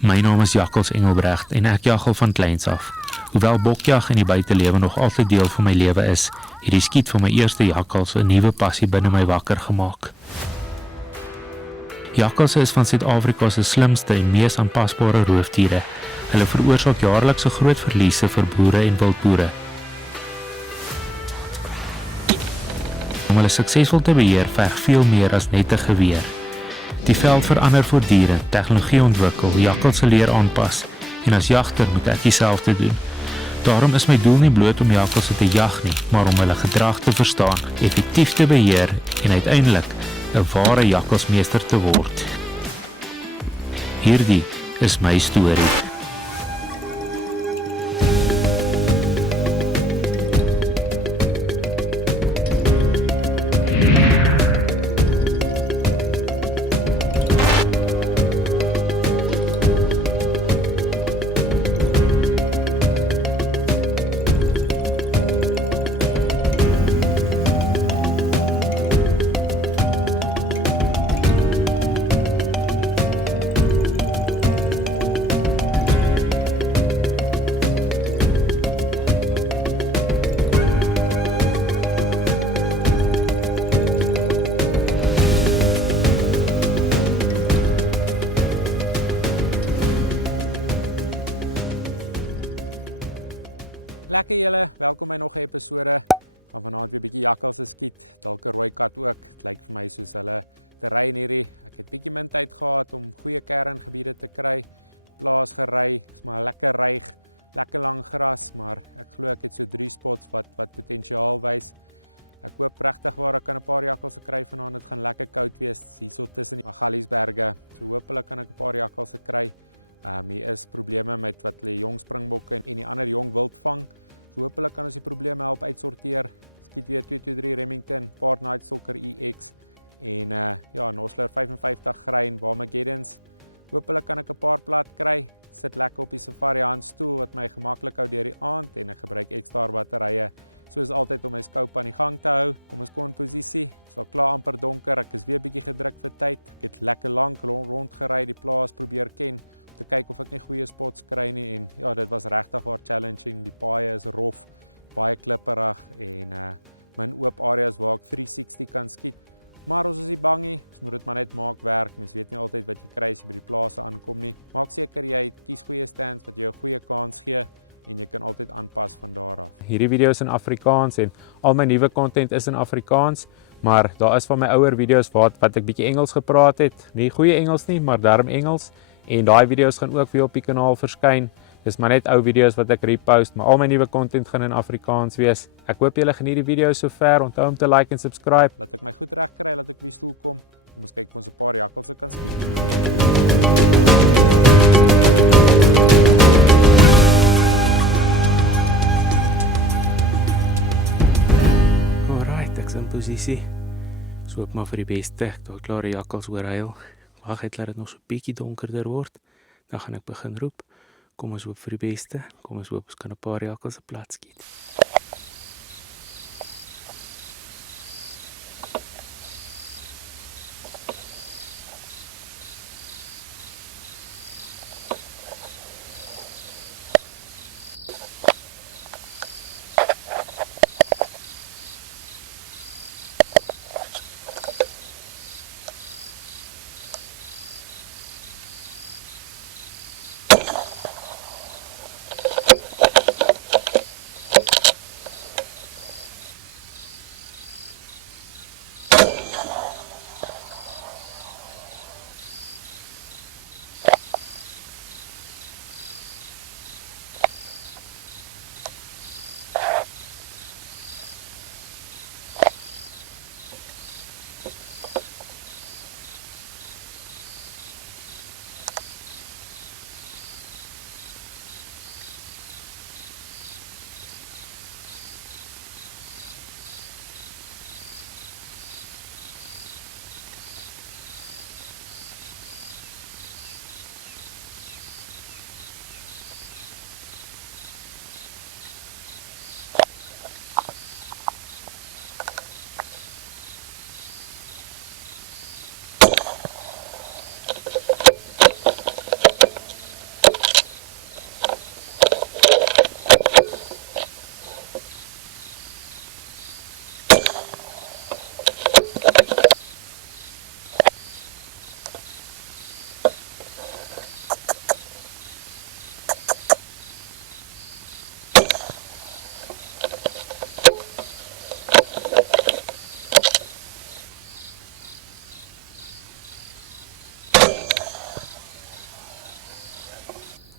My naam is Jakkals Engelbrecht en ek jag al van kleins af. Hoewel bokjag en die buitelewe nog altyd deel van my lewe is, het die skiet van my eerste jakkals 'n nuwe passie binne my wakker gemaak. Jakkalse is van Suid-Afrika se slimste en mees aanpasbare roofdiere. Hulle veroorsaak jaarliks groot verliese vir boere en wildboere. Om hulle suksesvol te beheer verg veel meer as net 'n geweer. Die veld verander voortdurend, tegnologie ontwikkel, jakkalse leer aanpas en as jagter moet ek dieselfde doen. Daarom is my doel nie bloot om jakkalse te jag nie, maar om hulle gedrag te verstaan, effektief te beheer en uiteindelik 'n ware jakkalsmeester te word. Hierdie is my storie. Hierdie video is in Afrikaans en al my nuwe content is in Afrikaans, maar daar is van my ouer video's wat ek bietjie Engels gepraat het. Nie goeie Engels nie, maar darm Engels. En daai video's gaan ook weer op die kanaal verskyn. Dis maar net ou video's wat ek repost, maar al my nuwe content gaan in Afrikaans wees. Ek hoop julle geniet die video sover. Onthou om te like en subscribe. In posisie. So hoop maar vir die beste. Ek daar klaar die jakkals oorhuil. Wag net laat dit nog so 'n bietjie donkerder word. Dan gaan ek begin roep. Kom ons hoop vir die beste. Kom ons hoop ons kan 'n paar jakkals op plat skiet.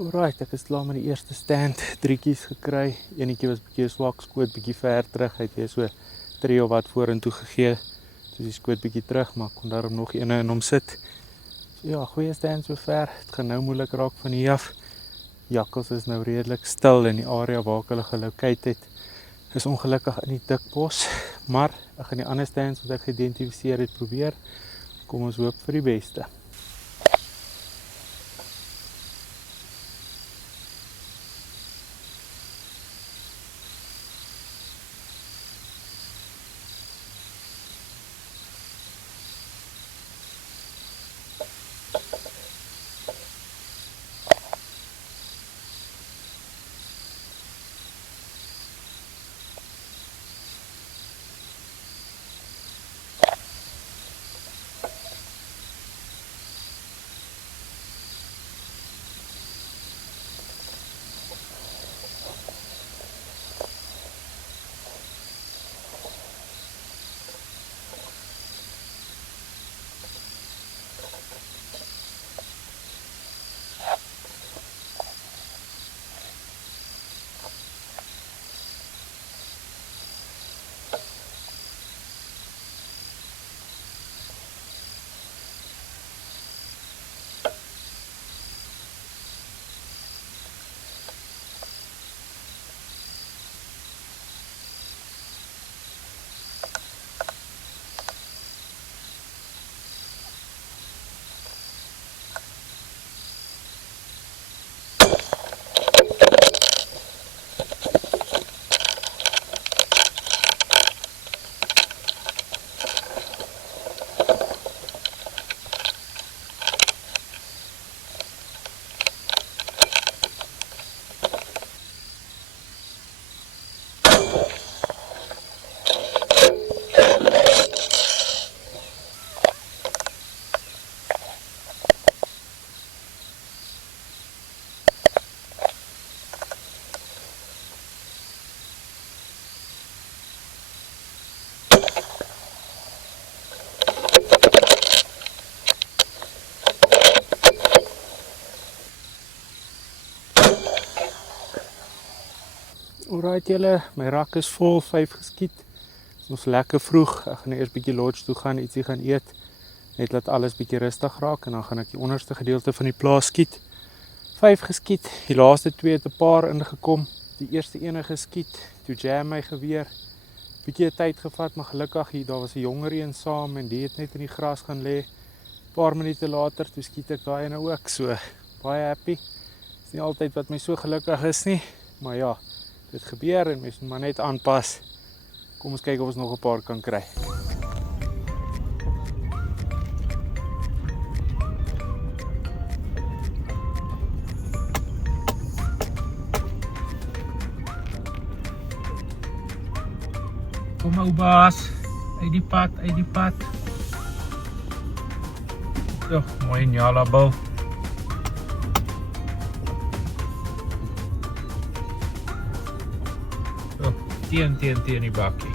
Alright, ek is klaar met die eerste stand, 3 kies gekry. Enetjie was bietjie swak skoot, bietjie ver terug. Hy het weer so 3 of wat vorentoe gegee. Dus die skoot bietjie terug, maar kon daarom nog een in hom sit. So ja, goeie stand so ver. Het gaan nou moeilik raak van hier af. Jakkals is nou redelik stil in die area waar ek hulle gelokate het. Is ongelukkig in die dik bos, maar ek gaan die ander stands wat ek geïdentifiseer het probeer. Kom ons hoop vir die beste. Alright julle, my rak is vol, 5 geskiet. Dit is ons lekker vroeg. Ek gaan eers bietjie lodge toe gaan, ietsie gaan eet. Net laat alles bietjie rustig raak en dan gaan ek die onderste gedeelte van die plaas skiet. 5 geskiet. Die laaste 2 het 'n paar ingekom. Die eerste ene geskiet, toe jam my geweer. Bietjie tyd gevat, maar gelukkig hier daar was 'n jonger een saam en die het net in die gras gaan lê. 'n Paar minute later toe skiet ek daai ene ook, so baie happy. Is nie altyd wat my so gelukkig is nie, maar ja. Dit gebeur en mens moet maar net aanpas. Kom ons kyk of ons nog 'n paar kan kry. Kom ou baas, uit die pad. Ja, mooi Njala bal. Teen die bakkie.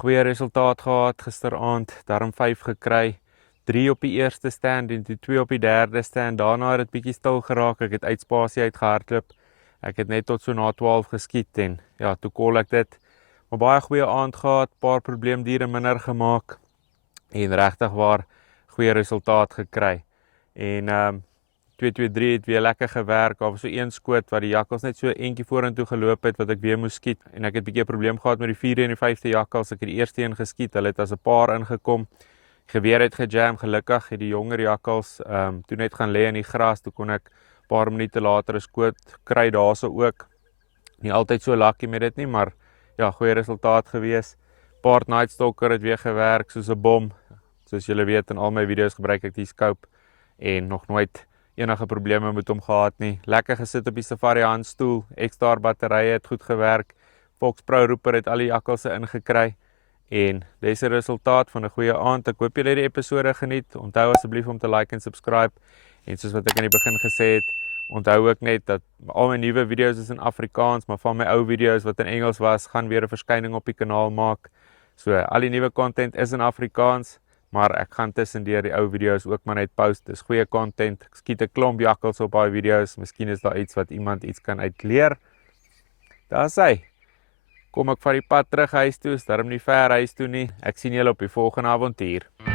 Goeie resultaat gehad gisteraand, daarom 5 gekry. 3 op die eerste stand en 2 op die derde stand. Daarna het dit bietjie stil geraak. Ek het uit spasie uitgehardloop. Ek het net tot so na 12 geskiet en ja, toe kol ek dit. Maar baie goeie aand gehad, paar probleemdiere minder gemaak en regtig waar goeie resultaat gekry. En 223 het weer lekker gewerk. Daar was so een skoot wat die jakkals net so eentjie vorentoe geloop het wat ek weer moes skiet. En ek het 'n bietjie 'n probleem gehad met die 4de en die 5de jakkals. Ek het die eerste een geskiet. Hulle het as 'n paar ingekom. Geweer het gejam. Gelukkig het die jonger jakkals toe net gaan lê in die gras. Toe kon ek 'n paar minute later 'n skoot kry daarso ook. Nie altyd so lucky met dit nie, maar ja, goeie resultaat gewees. Paar Night Stalker het weer gewerk soos 'n bom. Soos julle weet, in al my video's gebruik ek die scope en nog nooit enige probleme met hom gehad nie. Lekker gesit op die safari handstoel, X-Star batterye het goed gewerk. Fox Pro roeper het al die jakkalse ingekry. En dis 'n resultaat van 'n goeie aand. Ek hoop julle het die episode geniet. Onthou asseblief om te like en subscribe. En soos wat ek aan die begin gesê het, onthou ook net dat al my nuwe video's is in Afrikaans, maar van my ou video's wat in Engels was, gaan weer 'n verskyning op die kanaal maak. So al die nuwe content is in Afrikaans, maar ek gaan tussendeur die ou video's ook maar net post. Dis goeie content. Ek skiet 'n klomp jakkals op daai video's. Miskien is daar iets wat iemand iets kan uitleer. Daar's hy. Kom ek van die pad terug huis toe, is darm nie ver huis toe nie. Ek sien julle op die volgende avontuur.